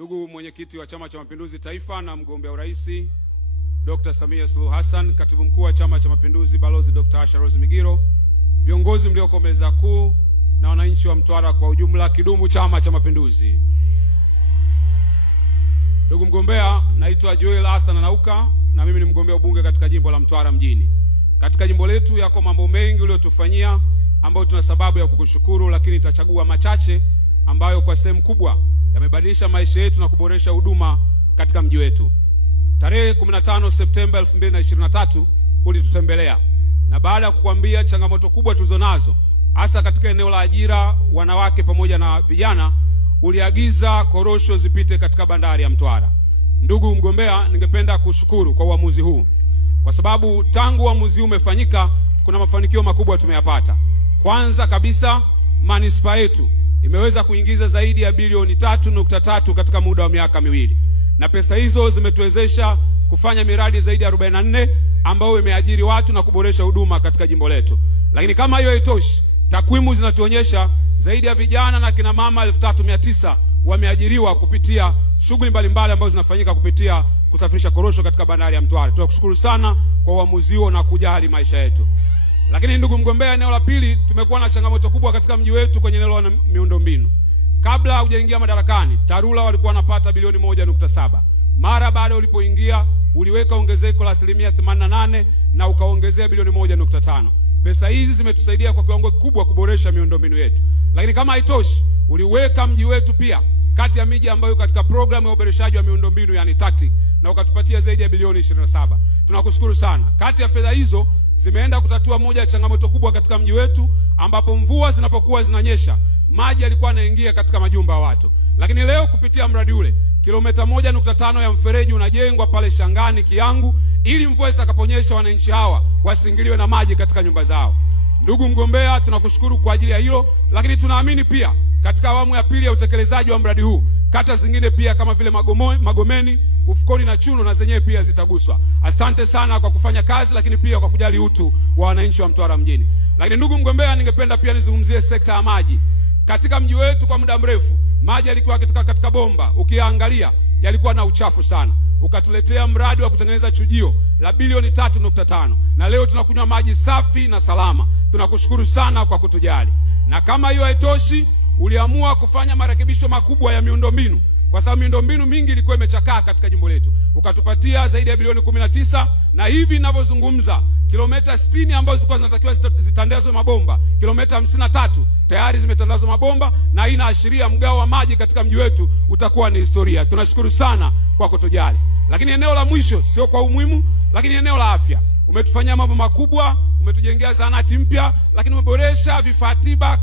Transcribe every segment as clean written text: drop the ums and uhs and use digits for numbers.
Ndugu mwenyekiti wa Chama cha Mapinduzi Taifa na mgombea urais Dr. Samia Suluhu Hassan, katibu mkuu wa Chama cha Mapinduzi Balozi Dr. Asha Rose Migiro, viongozi mlioko meza kuu na wananchi wa Mtwara kwa ujumla, kidumu Chama cha Mapinduzi. Ndugu mgombea, naitwa Joel Arthur Nanauka na mimi ni mgombea ubunge katika jimbo la Mtwara mjini. Katika jimbo letu yako mambo mengi uliyotufanyia ambayo tuna sababu ya kukushukuru, lakini nitachagua machache ambayo kwa sehemu kubwa yamebadilisha maisha yetu na kuboresha huduma katika mji wetu. Tarehe 15 Septemba 2023 ulitutembelea, na baada ya kukuambia changamoto kubwa tulizonazo hasa katika eneo la ajira, wanawake pamoja na vijana, uliagiza korosho zipite katika bandari ya Mtwara. Ndugu mgombea, ningependa kushukuru kwa uamuzi huu, kwa sababu tangu uamuzi huu umefanyika kuna mafanikio makubwa tumeyapata. Kwanza kabisa, manispaa yetu imeweza kuingiza zaidi ya bilioni 3.3 katika muda wa miaka miwili, na pesa hizo zimetuwezesha kufanya miradi zaidi ya 44 ambayo imeajiri watu na kuboresha huduma katika jimbo letu. Lakini kama hiyo haitoshi, takwimu zinatuonyesha zaidi ya vijana na kina mama 3900 wameajiriwa kupitia shughuli mbalimbali ambazo zinafanyika kupitia kusafirisha korosho katika bandari ya Mtwara. Tunakushukuru sana kwa uamuzi huo na kujali maisha yetu. Lakini ndugu mgombea, eneo la pili, tumekuwa na changamoto kubwa katika mji wetu kwenye eneo la miundombinu. Kabla hujaingia madarakani, TARURA walikuwa wanapata bilioni 1.7. Mara baada ulipoingia uliweka ongezeko la 88% na ukaongezea bilioni 1.5. Pesa hizi zimetusaidia kwa kiwango kikubwa kuboresha miundombinu yetu. Lakini kama haitoshi, uliweka mji wetu pia kati ya miji ambayo katika programu ya uboreshaji wa miundombinu, yani TACTIC, na ukatupatia zaidi ya bilioni 27. Tunakushukuru sana. Kati ya fedha hizo zimeenda kutatua moja ya changamoto kubwa katika mji wetu, ambapo mvua zinapokuwa zinanyesha maji yalikuwa yanaingia katika majumba ya watu. Lakini leo kupitia mradi ule, kilomita 1.5 ya mfereji unajengwa pale Shangani Kiangu, ili mvua zitakaponyesha wananchi hawa wasingiliwe na maji katika nyumba zao. Ndugu mgombea, tunakushukuru kwa ajili ya hilo, lakini tunaamini pia katika awamu ya pili ya utekelezaji wa mradi huu, kata zingine pia kama vile Magomeni, Ufukoni na Chuno na zenyewe pia zitaguswa. Asante sana kwa kufanya kazi, lakini pia kwa kujali utu wa wananchi wa Mtwara mjini. Lakini ndugu mgombea, ningependa pia nizungumzie sekta ya maji. Katika mji wetu kwa muda mrefu maji yalikuwa katika bomba, ukiangalia yalikuwa na uchafu sana. Ukatuletea mradi wa kutengeneza chujio la bilioni 3.5 na leo tunakunywa maji safi na salama. Tunakushukuru sana kwa kutujali. Na kama hiyo haitoshi, uliamua kufanya marekebisho makubwa ya miundombinu, kwa sababu miundombinu mingi ilikuwa imechakaa katika jimbo letu. Ukatupatia zaidi ya bilioni 19, na hivi ninavyozungumza kilomita 60 ambazo zilikuwa zinatakiwa zitandazwe mabomba, kilomita 53 tayari zimetandazwa mabomba, na hii inaashiria mgao wa maji katika mji wetu utakuwa ni historia. Tunashukuru sana kwa kutujali. Lakini eneo la mwisho, sio kwa umuhimu, lakini eneo la afya, umetufanyia mambo makubwa. Umetujengea zahanati mpya, lakini umeboresha vifaa tiba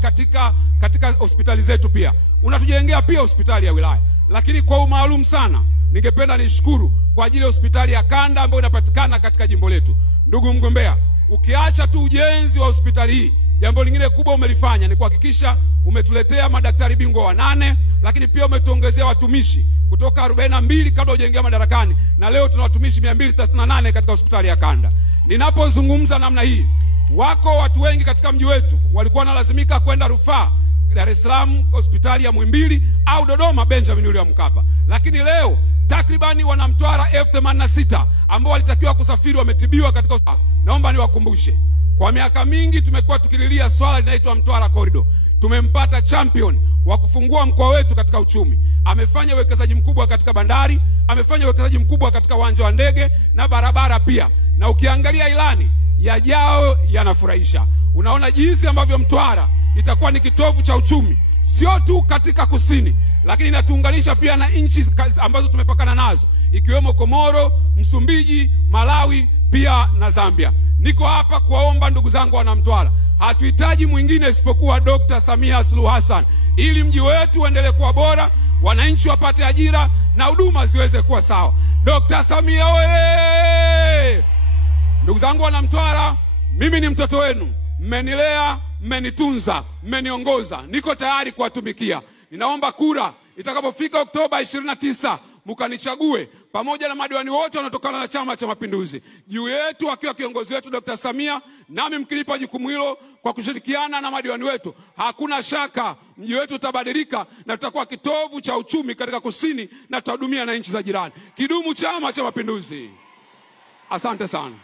katika hospitali zetu. Pia unatujengea pia hospitali ya wilaya. Lakini kwa umaalum sana ningependa nishukuru kwa ajili ya hospitali ya kanda ambayo inapatikana katika jimbo letu. Ndugu mgombea, ukiacha tu ujenzi wa hospitali hii, jambo lingine kubwa umelifanya ni kuhakikisha umetuletea madaktari bingwa 8, lakini pia umetuongezea watumishi kutoka 42 kabla hujaingia madarakani, na leo tuna watumishi 238 katika hospitali ya kanda. Ninapozungumza namna hii, wako watu wengi katika mji wetu walikuwa wanalazimika kwenda rufaa Dar es Salaam hospitali ya Muhimbili au Dodoma Benjamin William Mkapa, lakini leo takribani wana Mtwara 86 ambao walitakiwa kusafiri wametibiwa katika hospitali. Naomba niwakumbushe, kwa miaka mingi tumekuwa tukililia swala linaitwa Mtwara Corridor. Tumempata champion wa kufungua mkoa wetu katika uchumi. Amefanya uwekezaji mkubwa katika bandari, amefanya uwekezaji mkubwa katika uwanja wa ndege na barabara pia. Na ukiangalia ilani yajao yanafurahisha. Unaona jinsi ambavyo Mtwara itakuwa ni kitovu cha uchumi, sio tu katika kusini, lakini inatuunganisha pia na nchi ambazo tumepakana nazo, ikiwemo Komoro, Msumbiji, Malawi pia na Zambia. Niko hapa kuwaomba ndugu zangu wana Mtwara, hatuhitaji mwingine isipokuwa Dr. Samia Suluhu Hassan, ili mji wetu uendelee kuwa bora, wananchi wapate ajira na huduma ziweze kuwa sawa. Dr. Samia oye! Ndugu zangu wana Mtwara, mimi ni mtoto wenu. Mmenilea, mmenitunza, mmeniongoza. Niko tayari kuwatumikia. Ninaomba kura itakapofika Oktoba 29 mkanichague pamoja na madiwani wote wanatokana na Chama cha Mapinduzi. Juu yetu akiwa kiongozi wetu Dr. Samia, nami mkilipa jukumu hilo kwa kushirikiana na madiwani wetu, hakuna shaka mji wetu utabadilika na tutakuwa kitovu cha uchumi katika kusini na tutahudumia na nchi za jirani. Kidumu Chama cha Mapinduzi! Asante sana.